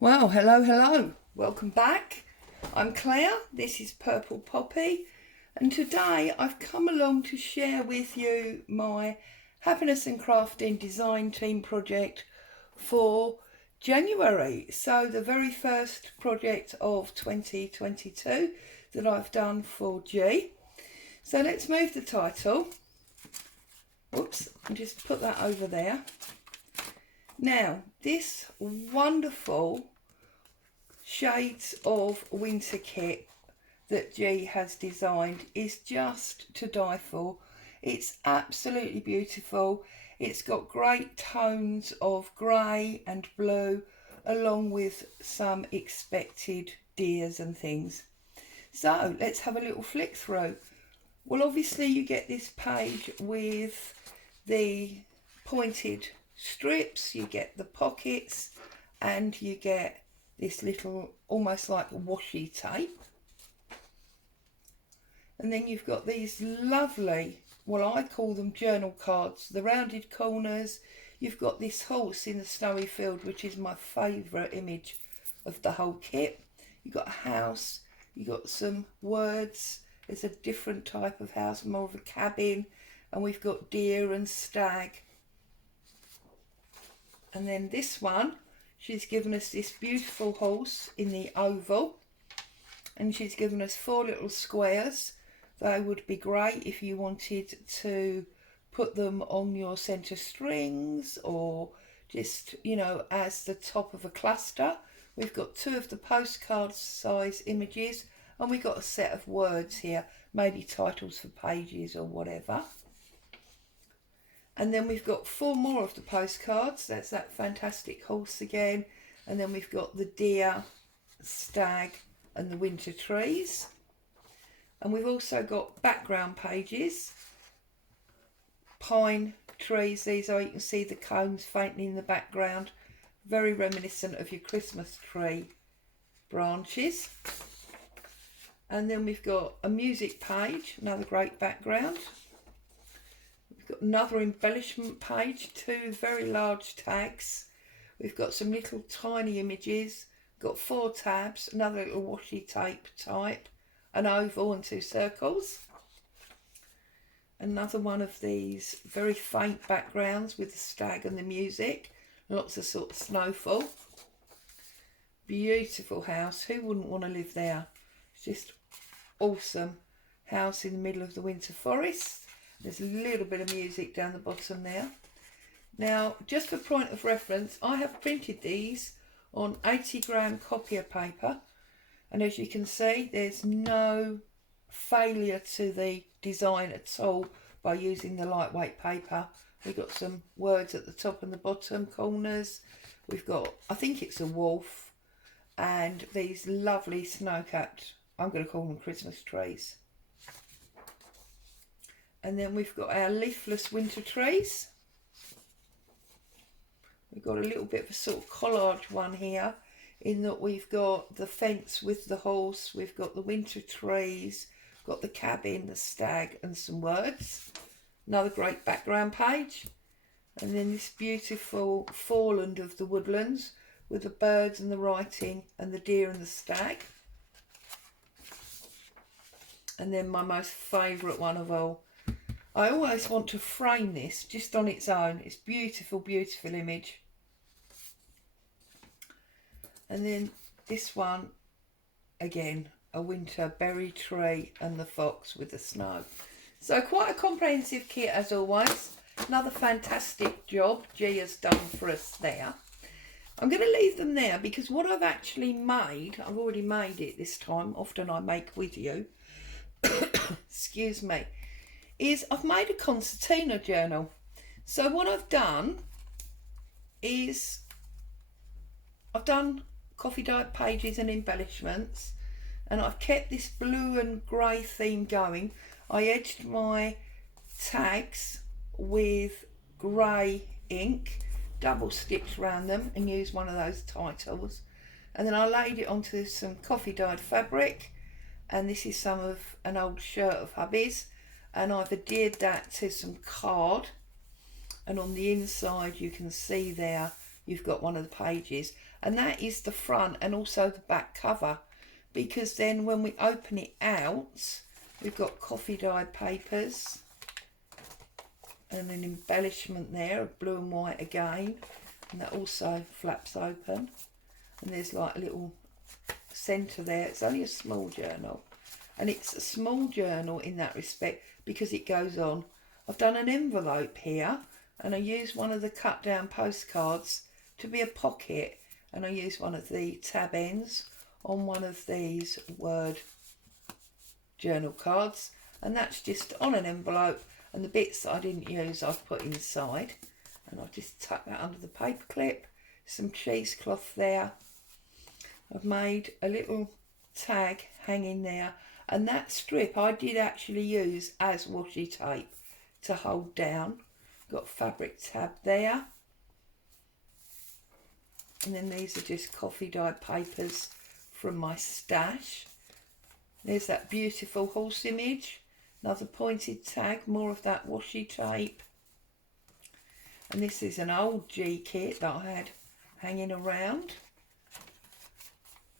Well, hello. Welcome back. I'm Claire. This is Purple Poppy. And today I've come along to share with you my Happiness and Crafting Design Team project for January. So the very first project of 2022 that I've done for G. So let's move the title. Whoops, and just put that over there. Now, this wonderful Shades of Winter kit that G has designed is just to die for. It's absolutely beautiful. It's got great tones of grey and blue, along with some expected deers and things. So let's have a little flick through. Well, obviously you get this page with the pointed strips, you get the pockets, and you get this little almost like washi tape. And then you've got these lovely, well, I call them journal cards, the rounded corners. You've got this horse in the snowy field, which is my favourite image of the whole kit. You've got a house, you've got some words. There's a different type of house, more of a cabin, and we've got deer and stag. And then this one, she's given us this beautiful horse in the oval, and she's given us 4 little squares. They would be great if you wanted to put them on your centre strings or just, as the top of a cluster. We've got 2 of the postcard size images, and we've got a set of words here, maybe titles for pages or whatever. And then we've got 4 more of the postcards. That's that fantastic horse again. And then we've got the deer, stag, and the winter trees. And we've also got background pages. Pine trees, these are, you can see the cones faintly in the background. Very reminiscent of your Christmas tree branches. And then we've got a music page, another great background. We've got another embellishment page, 2 very large tags. We've got some little tiny images, got 4 tabs, another little washi tape type, an oval and 2 circles. Another one of these very faint backgrounds with the stag and the music, lots of sort of snowfall. Beautiful house, who wouldn't want to live there? It's just awesome house in the middle of the winter forest. There's a little bit of music down the bottom there. Now, just for point of reference, I have printed these on 80-gram copier paper, and as you can see, there's no failure to the design at all by using the lightweight paper. We've got some words at the top and the bottom corners. We've got, I think it's a wolf, and these lovely snow-capped, I'm going to call them Christmas trees. And then we've got our leafless winter trees. We've got a little bit of a sort of collage one here, in that we've got the fence with the horse, we've got the winter trees, got the cabin, the stag, and some words. Another great background page. And then this beautiful foreland of the woodlands with the birds and the writing and the deer and the stag. And then my most favourite one of all. I always want to frame this just on its own. It's beautiful, beautiful image. And then this one, again, a winter berry tree and the fox with the snow. So quite a comprehensive kit as always. Another fantastic job G has done for us there. I'm going to leave them there because what I've actually made, I've already made it this time, often I make with you, excuse me, is I've made a concertina journal. So what I've done is I've done coffee dyed pages and embellishments, and I've kept this blue and grey theme going. I edged my tags with grey ink, double stitched around them and used one of those titles, and then I laid it onto some coffee dyed fabric, and this is some of an old shirt of hubby's, and I've adhered that to some card, and on the inside you can see there you've got one of the pages, and that is the front and also the back cover, because then when we open it out, we've got coffee dyed papers and an embellishment there of blue and white again, and that also flaps open, and there's like a little centre there. It's only a small journal, and it's a small journal in that respect because it goes on. I've done an envelope here, and I used one of the cut down postcards to be a pocket, and I used one of the tab ends on one of these word journal cards, and that's just on an envelope, and the bits that I didn't use I've put inside, and I've just tucked that under the paper clip. Some cheesecloth there. I've made a little tag hanging there, and that strip I did actually use as washi tape to hold down. Got fabric tab there, and then these are just coffee dyed papers from my stash. There's that beautiful horse image, another pointed tag, more of that washi tape. And this is an old G kit that I had hanging around,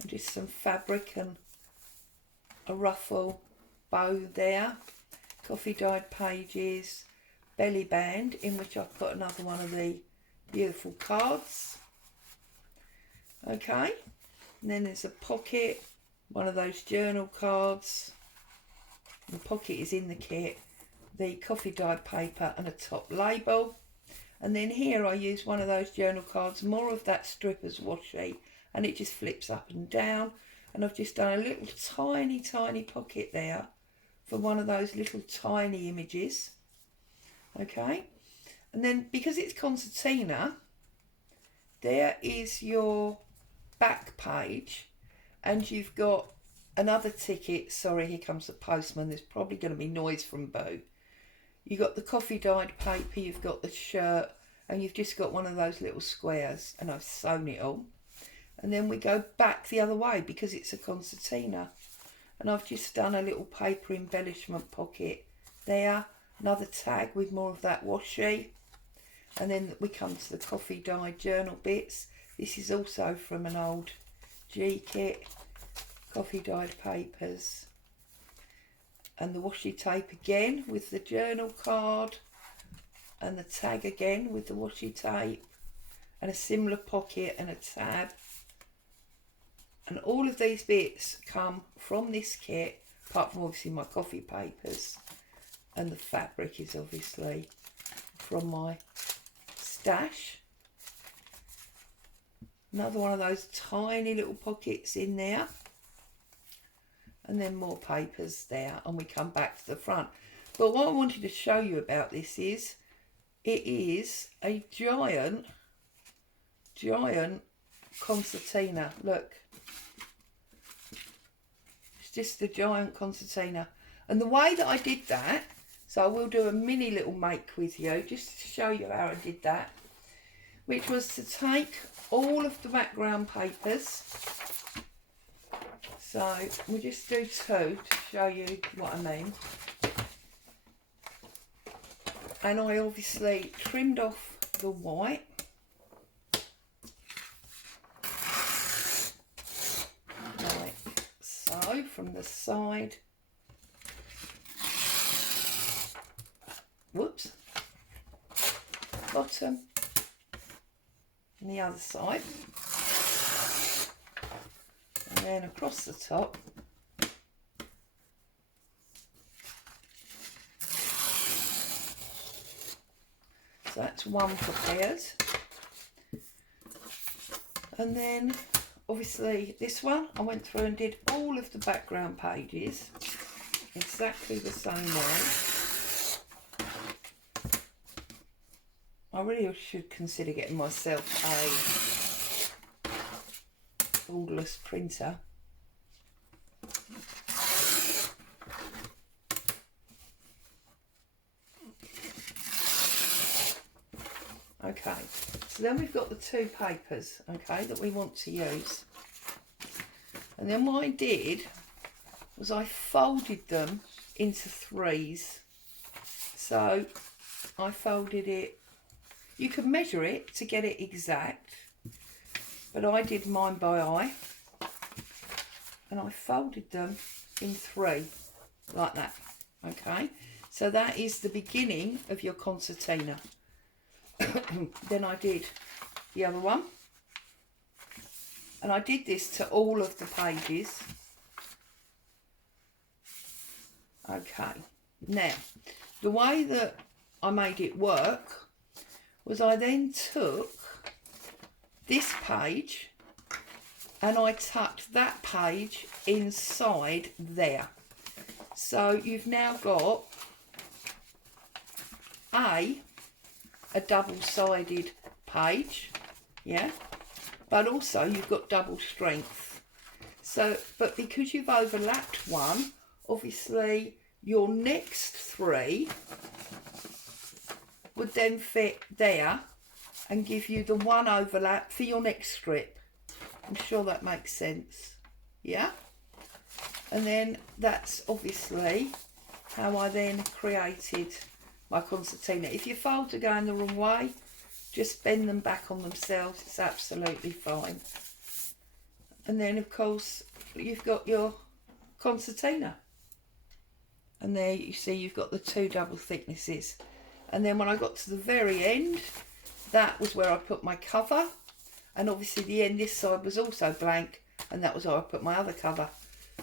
and just some fabric and a ruffle bow there, coffee dyed pages, belly band in which I've put another one of the beautiful cards. Okay, and then there's a pocket, one of those journal cards. The pocket is in the kit, the coffee dyed paper and a top label. And then here I use one of those journal cards, more of that strip as washi, and it just flips up and down. And I've just done a little tiny pocket there for one of those little tiny images. Okay, and then because it's concertina, there is your back page, and you've got another ticket. Sorry, here comes the postman. There's probably going to be noise from Boo. You've got the coffee dyed paper, you've got the shirt, and you've just got one of those little squares, and I've sewn it all. And then we go back the other way because it's a concertina, and I've just done a little paper embellishment pocket there, another tag with more of that washi, and then we come to the coffee dyed journal bits. This is also from an old G kit, coffee dyed papers, and the washi tape again with the journal card, and the tag again with the washi tape, and a similar pocket and a tab. And all of these bits come from this kit, apart from obviously my coffee papers, and the fabric is obviously from my stash. Another one of those tiny little pockets in there, and then more papers there, and we come back to the front. But what I wanted to show you about this is, it is a giant concertina. Look, it's just a giant concertina. And the way that I did that, so I will do a mini little make with you just to show you how I did that, which was to take all of the background papers. So we'll just do two to show you what I mean. And I obviously trimmed off the white. Like so, from the side. Whoops. Bottom. And the other side. And then across the top. So that's one prepared. And then obviously this one I went through and did all of the background pages exactly the same way. I really should consider getting myself a borderless printer. Okay, so then we've got the two papers, okay, that we want to use. And then what I did was I folded them into threes. So I folded it You can measure it to get it exact, but I did mine by eye, and I folded them in 3 like that. Okay, so that is the beginning of your concertina. Then I did the other one, and I did this to all of the pages. Okay, now the way that I made it work was I then took this page and I tucked that page inside there. So you've now got a double-sided page, yeah, but also you've got double strength. So, but because you've overlapped one, obviously your next 3 would then fit there and give you the one overlap for your next strip. I'm sure that makes sense, yeah? And then that's obviously how I then created my concertina. If your folds are going the wrong way, just bend them back on themselves, it's absolutely fine. And then of course you've got your concertina, and there you see you've got the 2 double thicknesses. And then when I got to the very end, that was where I put my cover, and obviously the end this side was also blank, and that was where I put my other cover.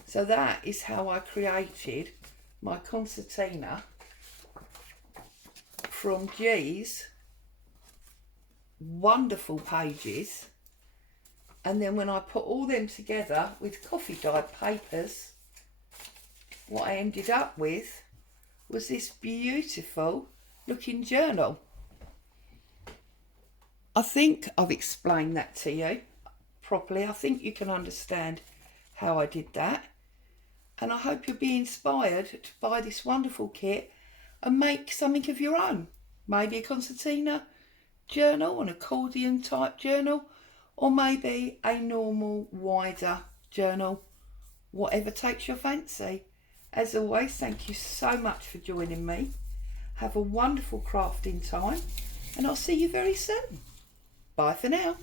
So that is how I created my concertina from G's wonderful pages. And then when I put all them together with coffee dyed papers, what I ended up with was this beautiful looking journal. I think I've explained that to you properly. I think you can understand how I did that, and I hope you'll be inspired to buy this wonderful kit and make something of your own. Maybe a concertina journal, an accordion type journal, or maybe a normal wider journal, whatever takes your fancy. As always, thank you so much for joining me. Have a wonderful crafting time, and I'll see you very soon. Bye for now.